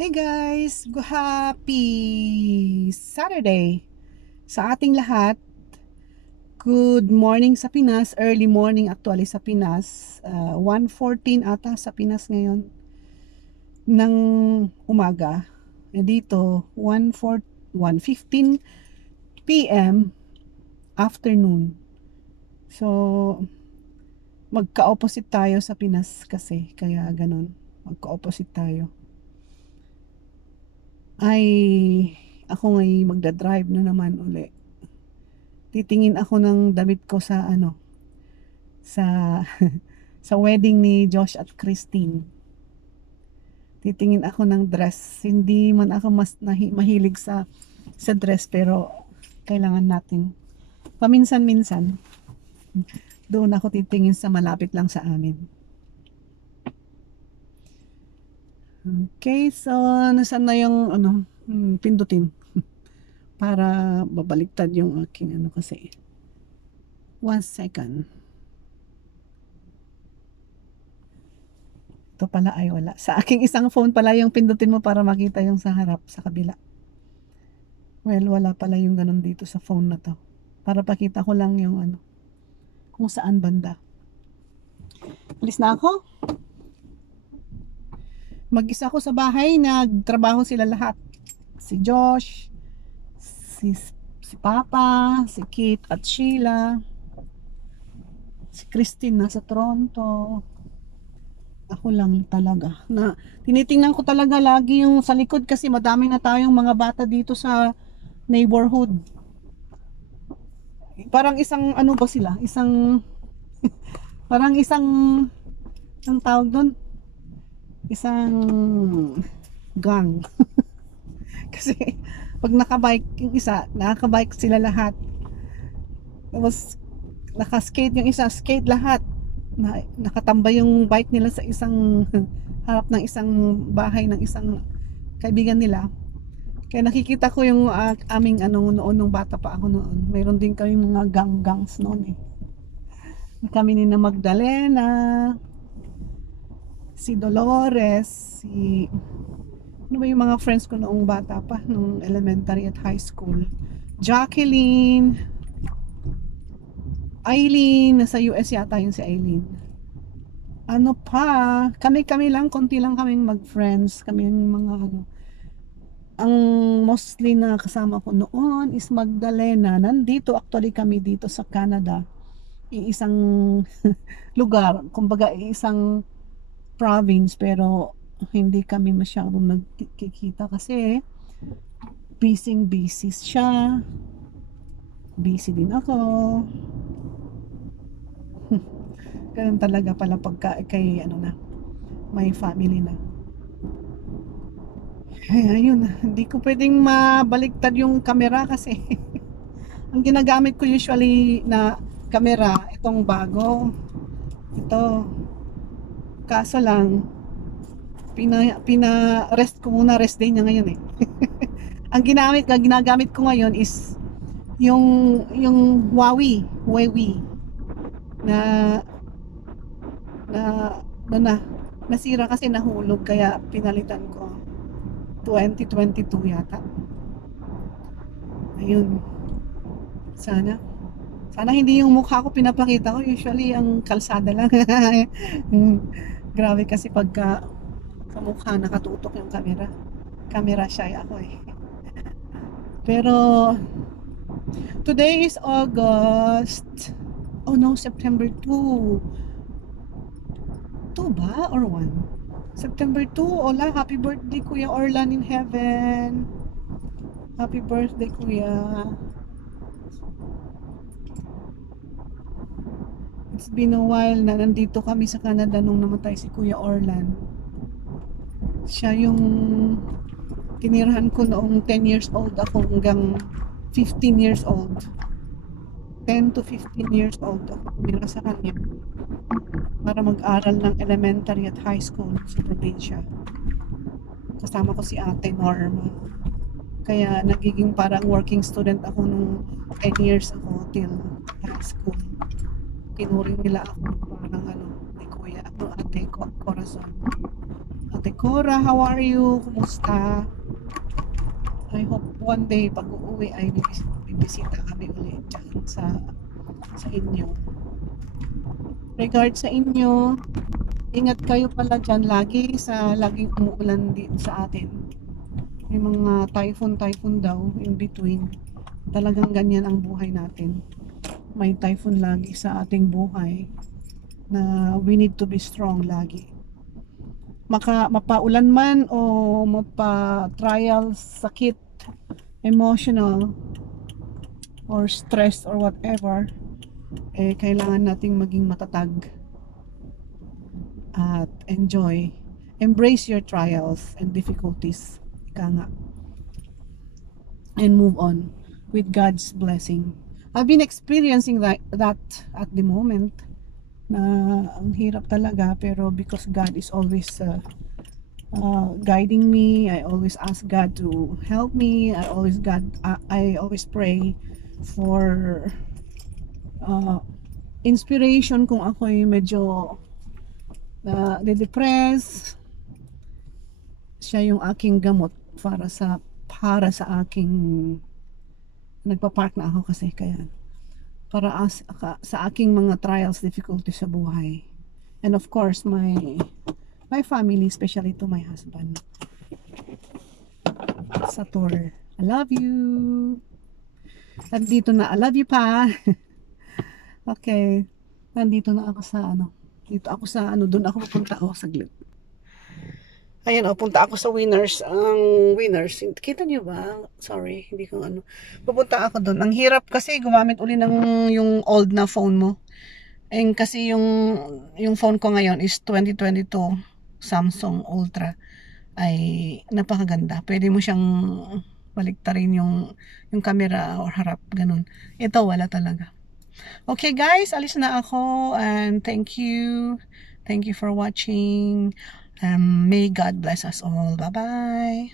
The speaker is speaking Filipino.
Hey guys! Happy Saturday sa ating lahat. Good morning sa Pinas. Early morning actually sa Pinas. 1:14 ata sa Pinas ngayon ng umaga. Dito 1:15 p.m. afternoon. So magka-opposite tayo sa Pinas kasi kaya ganun. Magka-opposite tayo. Ay ako ngay magdadrive na naman uli. Titingin ako ng damit ko sa sa sa wedding ni Josh at Christine. Titingin ako ng dress. Hindi man ako mas mahilig sa dress, pero kailangan natin paminsan-minsan. Doon ako titingin sa malapit lang sa amin. Okay, so nasaan na yung pindutin para babaliktad yung aking kasi. 1 second. Ito pala ay wala. Sa aking isang phone pala yung pindutin mo para makita yung sa harap, sa kabila. Well, wala pala yung ganun dito sa phone na to. Para pakita ko lang yung kung saan banda. Alis na ako. Mag-isa ako sa bahay, nagtrabaho sila lahat. Si Josh, si Papa, si Kit at Sheila. Si Christine nasa Toronto. Ako lang talaga. Tinitingnan ko talaga lagi yung sa likod kasi madami na tayong mga bata dito sa neighborhood. Parang isang ba sila? Parang isang ang tawag doon? Isang gang. Kasi pag nakabike yung isa, nakakabike sila lahat. Tapos nakaskate yung isa, skate lahat. Nakatambay yung bike nila sa isang harap ng isang bahay ng isang kaibigan nila. Kaya nakikita ko yung aming noon nung bata pa ako noon. Mayroon din kami mga gangs noon eh. Kami ni na Magdalena, si Dolores, ano ba yung mga friends ko noong bata pa, nung elementary at high school. Jacqueline, Eileen, nasa US yata yung si Eileen. Ano pa, kami lang, konti lang kaming mag-friends, kami yung mga ang mostly na kasama ko noon is Magdalena. Nandito actually kami dito sa Canada. Iisang lugar, kumbaga iisang province, pero hindi kami masyadong nagkikita kasi busy siya. Busy din ako. Ganun talaga pala pagka kay may family na. Ay, ayun, hindi ko pwedeng mabaliktad yung camera kasi ang ginagamit ko usually na camera, itong bago. Ito. Kaso lang, rest ko muna, rest day niya ngayon eh. Ang ginagamit ko ngayon is yung Huawei na nasira kasi, nahulog, kaya pinalitan ko 2022 yata. Ayun, sana hindi yung mukha ko pinapakita ko, usually ang kalsada lang. Grabe kasi pagka sa mukha nakatutok yung camera shy ako eh. Pero today is August, oh no, September 2 ba or 1? September 2. Hola, happy birthday Kuya Orlan in heaven. Happy birthday Kuya. It's been a while na nandito kami sa Canada nung namatay si Kuya Orlan. Siya yung tinirahan ko noong 10 years old ako hanggang 15 years old. 10 to 15 years old ako tumira sa kanya para mag-aral ng elementary at high school sa probinsya. Kasama ko si Ate Norma. Kaya nagiging parang working student ako nung 10 years ako till high school. Tinuring nila ako parang ni Kuya, Ate Corazon. Ate Cora, how are you? Kumusta? I hope one day pag uuwi ay bibisita kami ulit dyan sa inyo. Regard sa inyo, ingat kayo pala dyan lagi sa laging umuulan din sa atin. May mga typhoon daw in between. Talagang ganyan ang buhay natin. May typhoon lagi sa ating buhay na we need to be strong lagi. Mapaulan man o mapa-trials, sakit, emotional, or stress or whatever, kailangan nating maging matatag at embrace your trials and difficulties, ika nga, and move on with God's blessing. I've been experiencing that at the moment, na ang hirap talaga, pero because God is always guiding me, I always ask God to help me. I always pray for inspiration kung ako'y medyo de-depress. Siya yung aking gamot para sa aking nagpa-park na ako kasi kaya para sa aking mga trials, difficulties sa buhay. And of course, my family, especially to my husband. Sator, I love you. Nandito na, I love you pa. Okay. Nandito na ako sa dito ako sa doon ako pupunta ako saglit. Ayan, punta ako sa Winners. Ang Winners, kita niyo ba? Sorry, hindi ko pupunta ako doon. Ang hirap kasi gumamit uli ng yung old na phone mo. Kasi yung phone ko ngayon is 2022 Samsung Ultra. Ay napakaganda. Pwede mo siyang baliktarin yung camera or harap, ganun. Ito wala talaga. Okay guys, alis na ako and thank you. Thank you for watching. May God bless us all. Bye-bye.